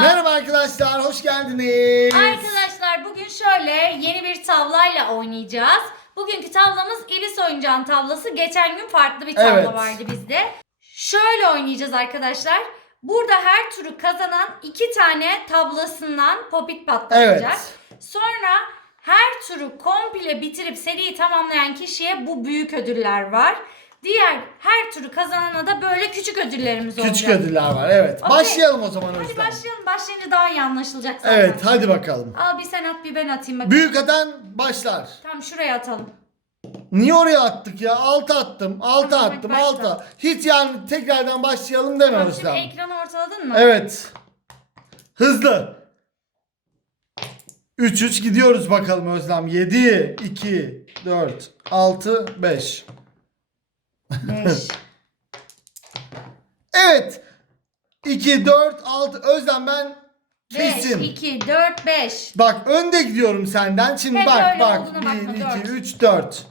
Merhaba arkadaşlar, hoş geldiniz. Arkadaşlar bugün şöyle yeni bir tavlayla oynayacağız. Bugünkü tavlamız Ibis oyuncağın tavlası. Geçen gün farklı bir tavla Evet. vardı bizde. Şöyle oynayacağız arkadaşlar. Burada her turu kazanan iki tane tablasından popit patlatacak. Evet. Sonra her turu komple bitirip seriyi tamamlayan kişiye bu büyük ödüller var. Diğer her turu kazanana da böyle küçük ödüllerimiz olacak. Küçük ödüller var, evet. Okey. Başlayalım o zaman Hadi Özlem. başlayalım. Başlayınca daha iyi anlaşılacak zaten. Evet, hadi bakalım. Al bir sen at bir ben atayım bakayım. Büyük atan başlar. Tamam şuraya atalım. Niye oraya attık ya? Altı attım, altı Tamam, attım, başla. altı. Hiç yani tekrardan başlayalım deme Tamam, şimdi Özlem. ekranı ortaladın mı? Evet. Hızlı. 3-3 gidiyoruz bakalım Özlem. 7, 2, 4, 6, 5. 5. Evet. 2, 4, 6. Özlem ben 5, kesin. 2, 4, 5. Bak önde gidiyorum senden. Şimdi Hep bak öyle bak. olduğuna bakma, 1, dört. 2, 3, 4.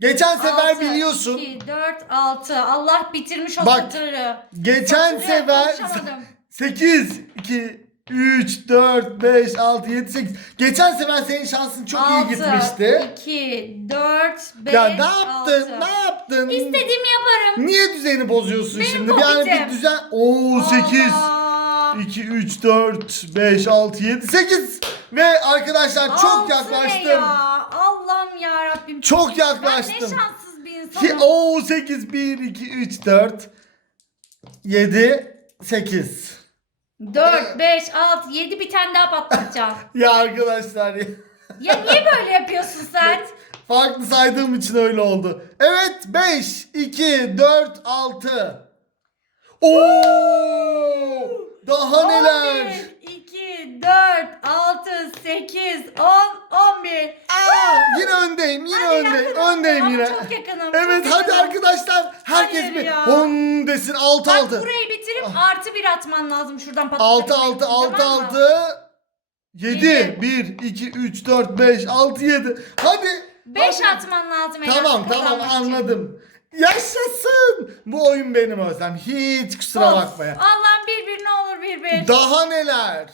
Geçen sefer biliyorsun. 2, 4, 6. Allah bitirmiş o Bak, satırı. Geçen sefer konuşamadım. 8, 2, 3, 4, 5, 6, 7, 8. Geçen sefer senin şansın çok iyi gitmişti. 2, 4, 5, Ya ne yaptın? 6. Ne yaptın? İstediğimi yaparım. Niye düzeni bozuyorsun Benim şimdi? Yani bir düzen... Oo 8. Allah. 2, 3, 4, 5, 6, 7, 8. Ve arkadaşlar çok Altı ne yaklaştım. ya? Allah'ım ya Rabbim. Çok Ben ne yaklaştım. şanssız bir Ki, insanım. Oo 8, 1, 2, 3, 4, 7, 8. 4, 5, 6, 7 bir tane daha patlatacağım. Ya arkadaşlar ya. ya niye böyle yapıyorsun sen? Farklı saydığım için öyle oldu. Evet 5, 2, 4, 6. Oo! Daha neler? 11, 2, 4, 6, 8, 10, 11. Aa, yine öndeyim, yine Hadi öndeyim, yakınım. öndeyim Ama yine. Çok yakınım. Evet çok hadi yakınım. arkadaşlar herkes Hayır bir ya. hon desin 6 Bak 6. burayı artı bir atman lazım şuradan 6 patlatabilmek 6 için, 6 tamam mı? 6 7 Yedi. 1 2 3 4 5 6 7 Hadi. 5 hadi. atman lazım en az Tamam tamam kazanmak için. anladım. Yaşasın. Bu oyun benim Özlem. Hiç kusura Of, bakma ya. Allah'ım bir bir ne olur bir bir. Daha neler?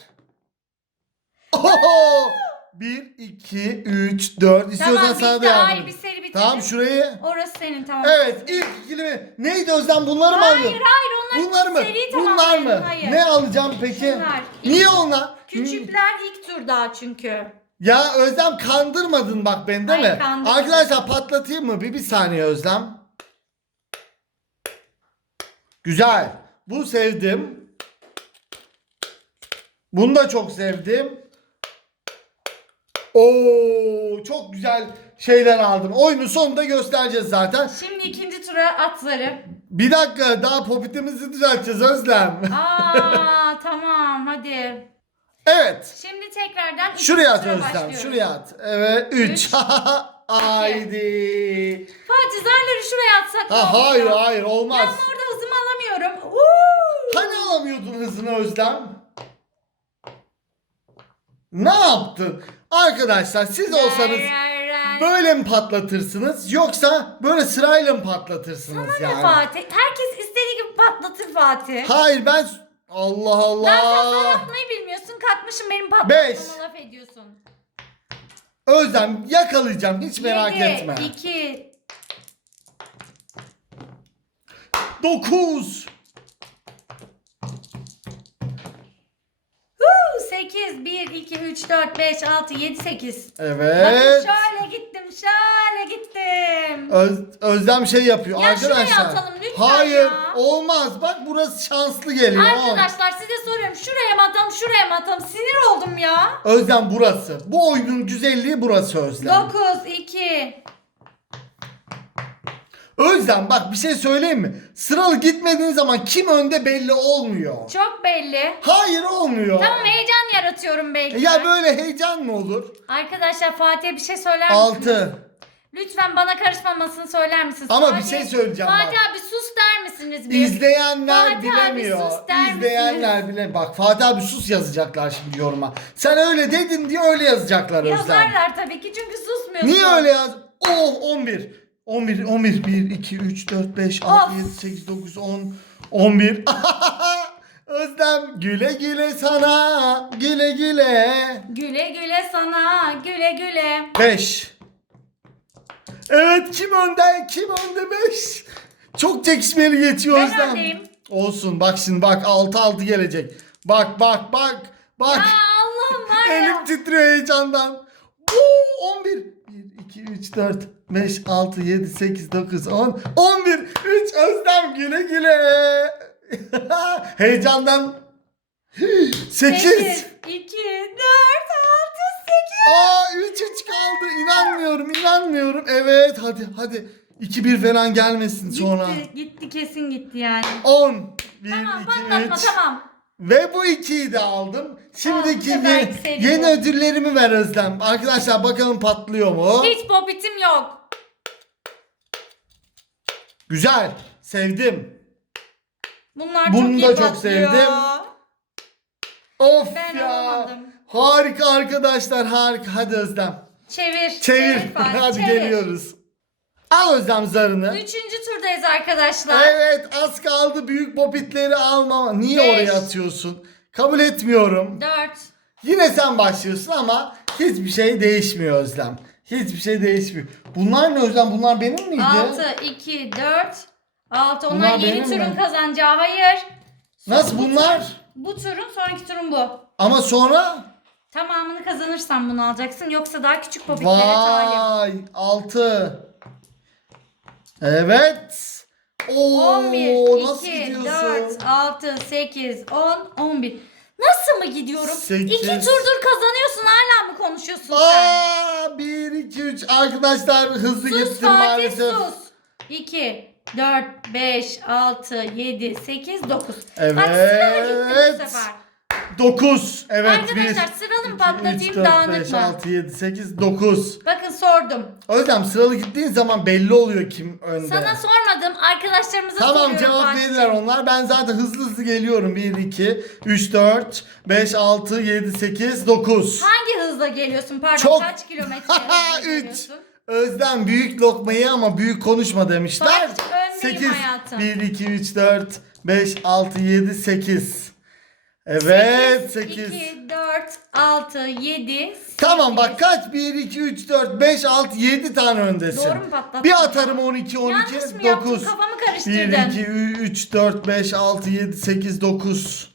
Oho! 1 2 3 4 İstiyorsan Tamam sana da bitti. yardım Hayır bir seri bitirdim. Tamam şurayı. Orası senin tamam. Evet ilk ikilimi. Neydi Özlem bunları mı Hayır alıyorsun? hayır onlar Bunlar mı? seri Bunlar tamamlayalım, mı? Hayır. Ne alacağım peki? Şunlar. Niye onlar? Küçükler ilk turda çünkü. Ya Özlem kandırmadın bak beni değil Hayır, mi? kandırmadım. Arkadaşlar patlatayım mı? Bir, bir saniye Özlem. Güzel. Bu sevdim. Bunu da çok sevdim. Oo çok güzel şeyler aldım. Oyunu sonunda göstereceğiz zaten. Şimdi ikinci tura atları. Bir dakika daha popitimizi düzelteceğiz Özlem. Aa tamam hadi. Evet. Şimdi tekrardan ikinci Şuraya at tura Özlem. başlıyoruz. Şuraya at. Evet. 3. Üç. Haydi. Fatih zarları şuraya atsak ne Ha, olur hayır ya? hayır olmaz. ama orada hızımı alamıyorum. Uuu. Hani alamıyordun hızını Özlem? Ne yaptın? Arkadaşlar siz olsanız böyle mi patlatırsınız yoksa böyle sırayla mı patlatırsınız Ne yani? Fatih? Herkes istediği gibi patlatır Fatih. Hayır ben Allah Ben sen zar Allah. atmayı bilmiyorsun. Kalkmışım benim Beş. patlatmama laf ediyorsun. Özlem yakalayacağım hiç merak etme. iki, 9 8, 1, 2, 3, 4, 5, 6, 7, 8. Evet. Bakın şöyle gittim, şöyle gittim. Öz, Özlem şey yapıyor Ya arkadaşlar. atalım lütfen Hayır ya. olmaz. Bak burası şanslı geliyor. Arkadaşlar size soruyorum şuraya mı atalım, şuraya mı atalım? Sinir oldum ya. Özlem burası. Bu oyunun güzelliği burası Özlem. 9, 2, o yüzden bak bir şey söyleyeyim mi? Sıralı gitmediğin zaman kim önde belli olmuyor. Çok belli. Hayır olmuyor. Tamam heyecan yaratıyorum belki. de. Ya böyle heyecan mı olur? Arkadaşlar Fatih'e bir şey söyler misiniz? 6. Lütfen bana karışmamasını söyler misiniz? Ama bir şey söyleyeceğim Fatih bak. abi sus der misiniz? bir? İzleyenler Fatih abi bilemiyor. sus der İzleyenler bile bak Fatih abi sus yazacaklar şimdi yoruma. Sen öyle dedin diye öyle yazacaklar Özlem. Yazarlar tabii ki çünkü susmuyorsun. Niye öyle yaz? Oh 11. 11 11 1 2 3 4 5 6 Of. 7 8 9 10 11. Özlem güle güle sana. Güle güle. Güle güle sana güle güle. 5. Evet kim önde? Kim önde 5? Çok çekişmeli geçiyor Ben Özlem. öndeyim. Olsun bak şimdi bak 6-6 gelecek. Bak bak bak. Bak. Ya Allah'ım var ya. Elim titriyor heyecandan. Oo, 11. 1, 2, 3, 4, 5, 6, 7, 8, 9, 10. 11. 3 Özlem güle güle. Heyecandan. 8. 8, 2, 4, 6, 8. Aa 3 3 kaldı. İnanmıyorum inanmıyorum. Evet hadi hadi. 2-1 falan gelmesin sonra. Gitti, gitti kesin gitti yani. 10. 1, Tamam 2, patlatma 3. tamam. Ve bu ikiyi de aldım. Şimdiki Tamam, bu sefer ye- seri yeni bu. ödüllerimi ver Özlem. Arkadaşlar bakalım patlıyor mu? Hiç popitim yok. Güzel. Sevdim. Bunlar Bunu çok iyi da çok patlıyor. sevdim. Of Ben ya. alamadım. Harika arkadaşlar harika. Hadi Özlem. Çevir. Çevir. Fatih, Hadi çevir. geliyoruz. Al Özlem zarını. Üçüncü turdayız arkadaşlar. Evet az kaldı büyük popitleri almama. Niye Beş. oraya atıyorsun? Kabul etmiyorum. Dört. Yine sen başlıyorsun ama hiçbir şey değişmiyor Özlem. Hiçbir şey değişmiyor. Bunlar ne Özlem? Bunlar benim miydi? Altı, iki, dört. Altı. Onlar Bunlar yeni benim turun mi? kazanacağı. Hayır. Nasıl Bu bunlar? tur- bu turun sonraki turun bu. Ama sonra Tamamını kazanırsan bunu alacaksın. Yoksa daha küçük popitlere talim. vay 6. Evet. Oo, 11, nasıl 2, gidiyorsun? 4, 6, 8, 10, 11. Nasıl mı gidiyorum? Sekiz. İki turdur kazanıyorsun hala mı konuşuyorsun sen? Aa 1 2 3 arkadaşlar hızlı Sus gittim Fatih maalesef. sus. 2, 4, 5, 6, 7, 8, 9. Evet. Hadi sırala gittim bu sefer. 9. Evet Arkadaşlar 1 sıralı mı patlatayım 3 4 5 dağınık mı? 6 7 8 9. Bakın sordum. Özlem sıralı gittiğin zaman belli oluyor kim önde. Sana sormadım arkadaşlarımıza Tamam soruyorum cevap Fatih'ciğim. verirler onlar. Ben zaten hızlı hızlı geliyorum. 1 2 3 4 5 6 7 8 9. Hangi hızla geliyorsun? Pardon Çok- kaç kilometre hızla Üç. geliyorsun? Özlem büyük lokmayı ama büyük konuşma demişler. Fatih'ciğim, öndeyim 8 hayatım. 1 2 3 4 5 6 7 8. Evet 8. 2, 4, 6, 7, Tamam bak kaç? 1 2 3 4 5 6 7 tane öndesin. Doğru mu patlattın? Bir atarım 12 12 Yanlış mı yaptın? 9. Kafamı 1 karıştırdın. 2 3 4 5 6 7 8 9.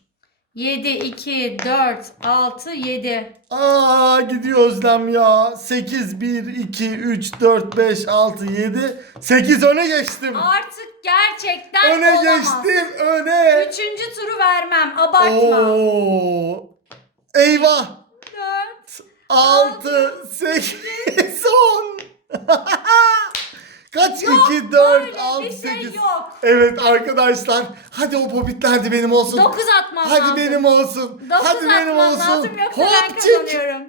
7, 2, 4, 6, 7. Aa gidiyor Özlem ya. 8 1 2 3, 4 5 6 7 8 öne geçtim. Artık gerçekten öne olamaz. geçtim. Öne. Üçüncü turu vermem. Abartma. Oo. Eyvah. 4. 6 8 10. Kaç? 2 4 böyle 6 bir şey 8. yok. Evet arkadaşlar. Hadi o popitler de benim olsun. 9 atmam Hadi lazım. benim olsun. 9 Hadi benim atmam olsun. lazım yoksa ben kazanıyorum.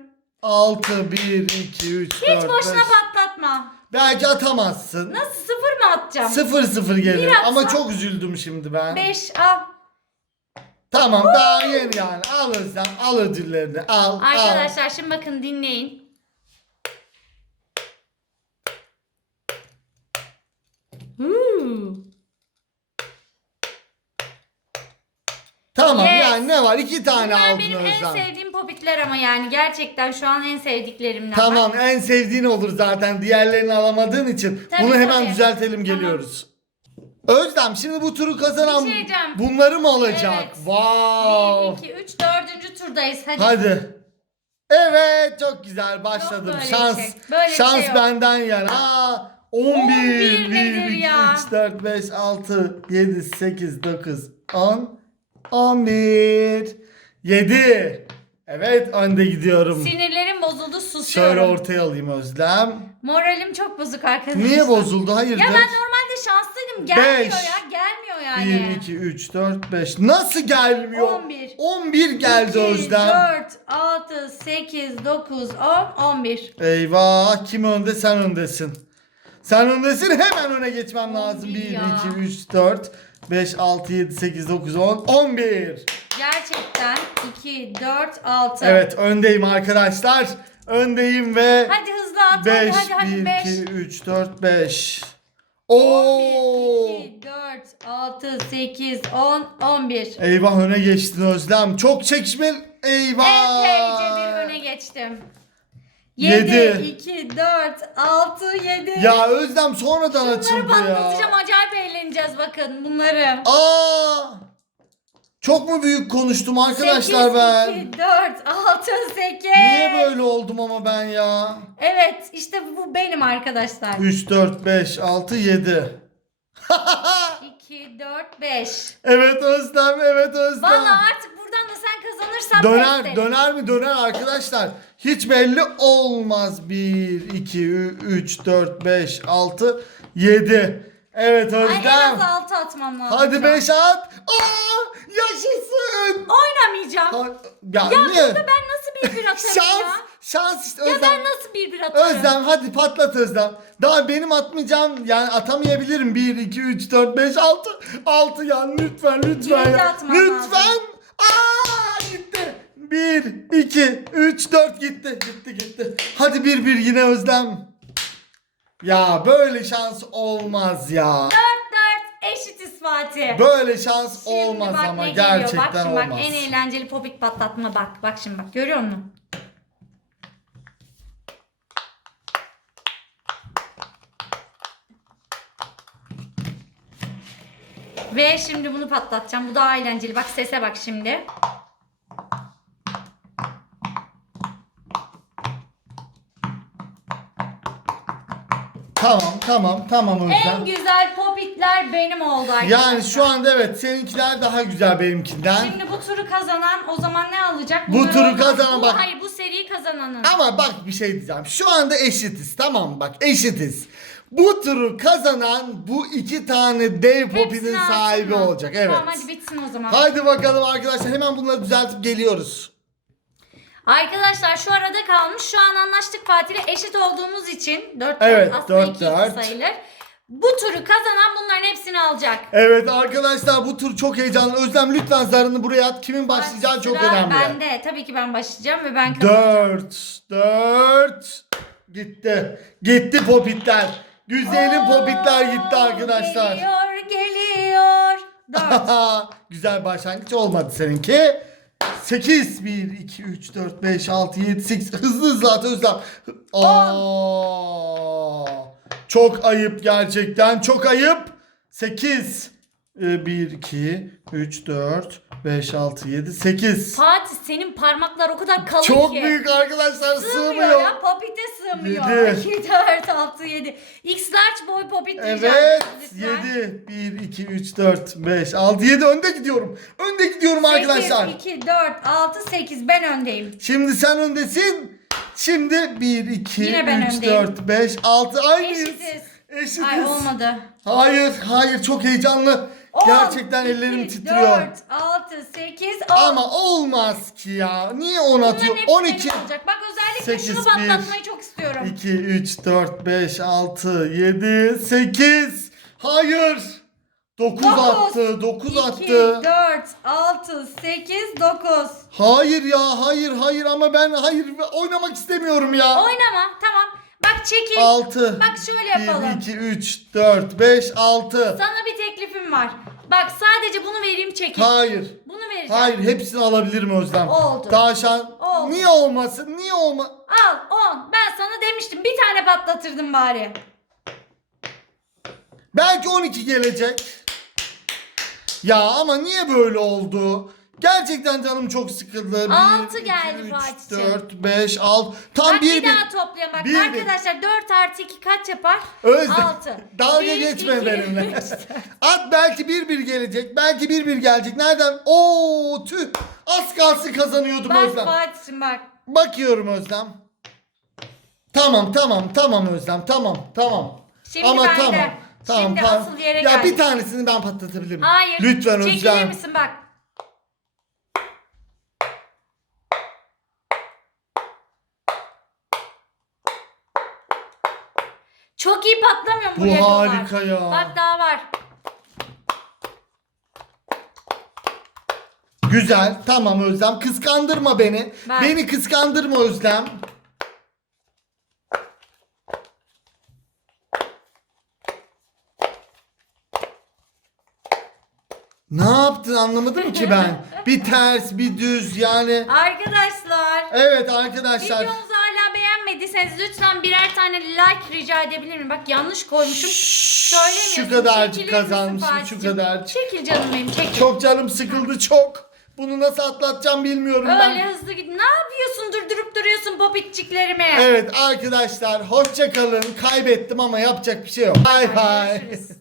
6 1 2 3 4 Hiç 5. boşuna patlatma. Belki atamazsın. Nasıl sıfır mı atacağım? 0 0 gelir. Bir atsam- Ama çok üzüldüm şimdi ben. 5 al. Tamam daha yeni yani. Al Özlem. Al ödüllerini. Al. Al. Arkadaşlar şimdi bakın dinleyin. Hmm. Tamam Yes. yani ne var? İki tane Bunlar aldın benim en Özlem. sevdiğim popitler ama yani gerçekten şu an en sevdiklerimden. Tamam en sevdiğin olur zaten. Diğerlerini alamadığın için. Tabii, Bunu hemen tabii. düzeltelim Tamam. geliyoruz. Özlem şimdi bu turu kazanan Bir şey diyeceğim. bunları mı alacak? Evet. Wow. 1, 2, 3, 4. turdayız. Hadi. Hadi. Evet çok güzel başladım. böyle bir şans şey. Böyle bir şans şey yok. benden yana. Aa, 11, 11 1, nedir 2, ya? 3, 4, 5, 6, 7, 8, 9, 10, 11, 7. Evet önde gidiyorum. Sinirlerim bozuldu Şöyle susuyorum. ortaya alayım Özlem. Moralim çok bozuk arkadaşlar. Niye bozuldu? Hayırdır? Ya ben normalde şanslıydım. Gelmiyor Beş. ya. Gelmiyor yani. 1, 2, 3, 4, 5. Nasıl gelmiyor? 11. 11 geldi 2, Özlem. 4, 6, 8, 9, 10, 11. Eyvah kim önde sen öndesin. Sen öndesin hemen öne geçmem lazım. 1, 2, ya. 3, 4, 5, 6, 7, 8, 9, 10, 11. Gerçekten 2, 4, 6. Evet öndeyim arkadaşlar. Öndeyim ve Hadi hızlı at. 5, hadi hadi hadi 1, 5. 2, 3, 4, 5. Oo. 11, 2, 4, 6, 8, 10, 11. Eyvah öne geçtin Özlem. Çok çekişmeli. Eyvah. Tehlikeli bir öne geçtim. Yedi. 7, 2, 4, 6, 7. Ya Özlem sonradan Bunları açıldı patlatacağım. ya. Acayip eğleneceğiz bakın bunları. Aa! Çok mu büyük konuştum arkadaşlar 8, ben? 2, 4, 6, 8. Niye böyle oldum ama ben ya? Evet işte bu benim arkadaşlar. 3, 4, 5, 6, 7. 2, 4, 5. evet Özlem, evet Özlem. Valla artık da sen kazanırsan Döner, döner mi döner arkadaşlar. Hiç belli olmaz. 1, 2, 3, 4, 5, 6, 7. Evet Ay en Özlem. az 6 atmam lazım. Hadi şu 5 at. Aa, yaşasın. Oynamayacağım. Ha- Ya, Ya niye? burada ben nasıl bir bir atarım Şans, ya? şans işte Ya Özlem. ben nasıl bir bir atarım? Özlem hadi patlat Özlem. Daha benim atmayacağım yani atamayabilirim. 1, 2, 3, 4, 5, 6. 6 ya lütfen lütfen Yedi ya. atman Lütfen. Aa gitti. 1, 2, 3, 4 gitti. Gitti gitti. Hadi 1, 1 yine Özlem. Ya böyle şans olmaz ya. 4 4 eşitiz Fatih. Böyle şans Şimdi olmaz bak ama ne geliyor. Bak şimdi olmaz. bak en eğlenceli popit patlatma bak. Bak şimdi bak görüyor musun? Ve şimdi bunu patlatacağım. Bu daha eğlenceli. Bak sese bak şimdi. Tamam tamam tamam Özlem. En güzel popitler benim oldu arkadaşlar. Yani şu anda evet seninkiler daha güzel benimkinden. Şimdi bu turu kazanan o zaman ne alacak? Bu Bunları turu kazanan bu, bak- Hayır bu seriyi kazananın. Ama bak bir şey diyeceğim. Şu anda eşitiz tamam mı? Bak eşitiz. Bu turu kazanan bu iki tane dev popinin alsın sahibi mı? olacak. Evet. Tamam hadi bitsin o zaman. Haydi bakalım arkadaşlar hemen bunları düzeltip geliyoruz. Arkadaşlar şu arada kalmış. Şu an anlaştık Fatih'le eşit olduğumuz için 4 Evet, aslında dört 2 dört. sayılır. Bu turu kazanan bunların hepsini alacak. Evet arkadaşlar bu tur çok heyecanlı. Özlem lütfen zarını buraya at. Kimin başlayacağı çok Sıra önemli. Bende. Tabii ki ben başlayacağım ve ben kazanacağım. 4 4 gitti. Gitti popitler. Güzelim popitler gitti arkadaşlar. Geliyor geliyor. 4. Güzel başlangıç olmadı seninki. 8 1 2 3 4 5 6 7 8 hızlı hızlı at Özlem. Aa, çok ayıp gerçekten çok ayıp. 8 1 2 3 4 5 6 7 8 Fatih senin parmaklar o kadar kalın Çok ki. büyük arkadaşlar Sığmıyor sığmıyor. ya. Popit'e sığmıyor. Yedi. 2, 4, 6, 7. X large boy popit diyeceğim. Evet lütfen. 7 1 2 3 4 5 6 7 önde gidiyorum. Önde gidiyorum arkadaşlar. 8, 2, 4, 6, 8. Ben öndeyim. Şimdi sen öndesin. Şimdi 1, 2, Yine ben 3, öndeyim. 4, 5, 6 aynıyız. Eşitiz. Eşitiz. Ay olmadı. Hayır, hayır çok heyecanlı. 10, Gerçekten 2, ellerim titriyor. 4, 6, 8, 10. Ama olmaz ki ya. Niye 10 atıyor? Bunların hepsi 12, benim olacak. Bak özellikle 8, şunu patlatmayı çok istiyorum. 2, 3, 4, 5, 6, 7, 8. Hayır. 9 Dokuz, attı. 9 2, attı. 4, 6, 8, 9. Hayır ya, hayır, hayır ama ben hayır oynamak istemiyorum ya. Oynama. Tamam. Çekil. 6. Bak şöyle yapalım. 1, 2, 3, 4, 5, 6. Sana bir teklifim var. Bak sadece bunu vereyim çekil. Hayır. Bunu vereceğim. Hayır hepsini alabilirim Özlem. Oldu. Daha şan... Oldu. Niye olmasın? Niye olma... Al 10. Ben sana demiştim bir tane patlatırdım bari. Belki 12 gelecek. Ya ama niye böyle oldu? Gerçekten canım çok sıkıldı. Altı 1, geldi 3, Fatih'ciğim. 4, 5, 6. Tam Bak bir bir, daha toplayalım. Bak bir, arkadaşlar 4 artı 2 kaç yapar? Özlem. 6. Dalga geçme benimle. At belki bir bir gelecek. Belki bir bir gelecek. Nereden? Oo tüh. Az kalsın kazanıyordum Bak Özlem. Fatih'cim bak. Bakıyorum Özlem. Tamam tamam tamam Özlem tamam tamam. Şimdi Ama bende. tamam. Tamam, Şimdi tamam. asıl yere Ya geldik. bir tanesini ben patlatabilirim. Hayır. Lütfen Çekilir Özlem. misin bak. Çok iyi patlamıyor mu? Bu buraya dolar? harika ya. Bak daha var. Güzel. Tamam Özlem. Kıskandırma beni. Ben- Beni kıskandırma Özlem. Ne yaptın anlamadım ki ben. Bir ters bir düz yani. Arkadaşlar. Evet arkadaşlar. Videomuzun beğenmediyseniz lütfen birer tane like rica edebilir miyim? Bak yanlış koymuşum. Söylemiyorsun. Şu kadarcık Çekilir misin kazanmışım şu Fatih'cim? kadar. Çekil canım benim çekil. Çok canım sıkıldı çok. Bunu nasıl atlatacağım bilmiyorum Öyle ben. hızlı git. Ne yapıyorsun durdurup duruyorsun popitçiklerimi? Evet arkadaşlar hoşça kalın. Kaybettim ama yapacak bir şey yok. Bay bay. Görüşürüz.